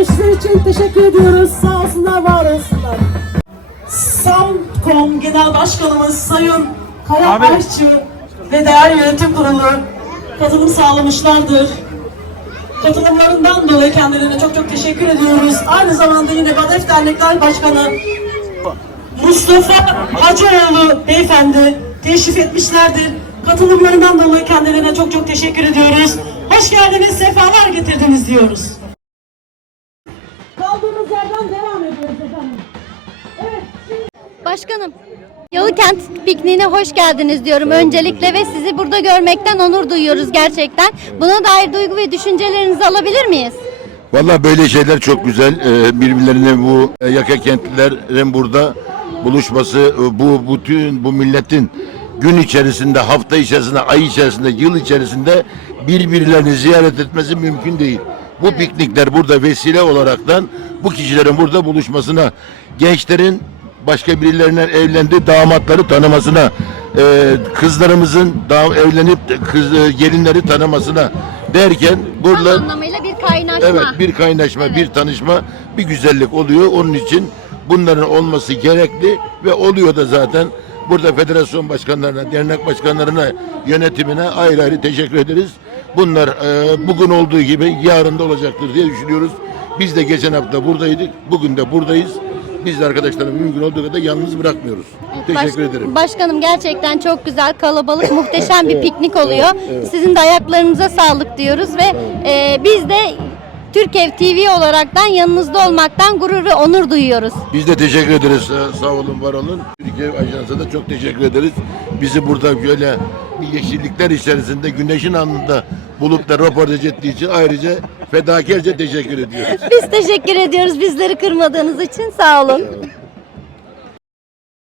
için teşekkür ediyoruz. Sağ olsunlar, var olsunlar. Samkom Genel Başkanımız Sayın Kaya. Aşçı ve Değer Yönetim Kurulu katılım sağlamışlardır. Katılımlarından dolayı kendilerine çok çok teşekkür ediyoruz. Aynı zamanda yine Badef Dernekler Başkanı Mustafa Hacıoğlu beyefendi teşrif etmişlerdir. Katılımlarından dolayı kendilerine çok çok teşekkür ediyoruz. Hoş geldiniz, sefalar getirdiniz diyoruz. Başkanım, Yalıkent pikniğine hoş geldiniz diyorum öncelikle ve sizi burada görmekten onur duyuyoruz gerçekten. Buna dair duygu ve düşüncelerinizi alabilir miyiz? Valla böyle şeyler çok güzel. Ee, birbirlerine bu e, yaka kentlilerin burada buluşması, e, bu bütün bu milletin gün içerisinde, hafta içerisinde, ay içerisinde, yıl içerisinde birbirlerini ziyaret etmesi mümkün değil. Bu piknikler burada vesile olaraktan bu kişilerin burada buluşmasına, gençlerin başka birilerine evlendi damatları tanımasına, e, kızlarımızın da evlenip kız e, gelinleri tanımasına derken Tam burada anlamıyla bir kaynaşma. Evet bir kaynaşma, bir tanışma, bir güzellik oluyor. Onun için bunların olması gerekli ve oluyor da zaten. Burada federasyon başkanlarına, dernek başkanlarına, yönetimine ayrı ayrı teşekkür ederiz. Bunlar e, bugün olduğu gibi yarın da olacaktır diye düşünüyoruz. Biz de geçen hafta buradaydık, bugün de buradayız. Biz de arkadaşlarımı mümkün olduğu kadar yalnız bırakmıyoruz. Teşekkür Baş- ederim. Başkanım gerçekten çok güzel, kalabalık, muhteşem bir piknik oluyor. Sizin de ayaklarınıza sağlık diyoruz ve e, biz de Türkev TV olaraktan yanınızda olmaktan gurur ve onur duyuyoruz. Biz de teşekkür ederiz. Sa- Sağ olun, var olun. Türkiye Ajansı'na da çok teşekkür ederiz. Bizi burada böyle bir yeşillikler içerisinde güneşin anında bulup da röportaj ettiği için ayrıca fedakarca teşekkür ediyoruz. Biz teşekkür ediyoruz bizleri kırmadığınız için. Sağ olun.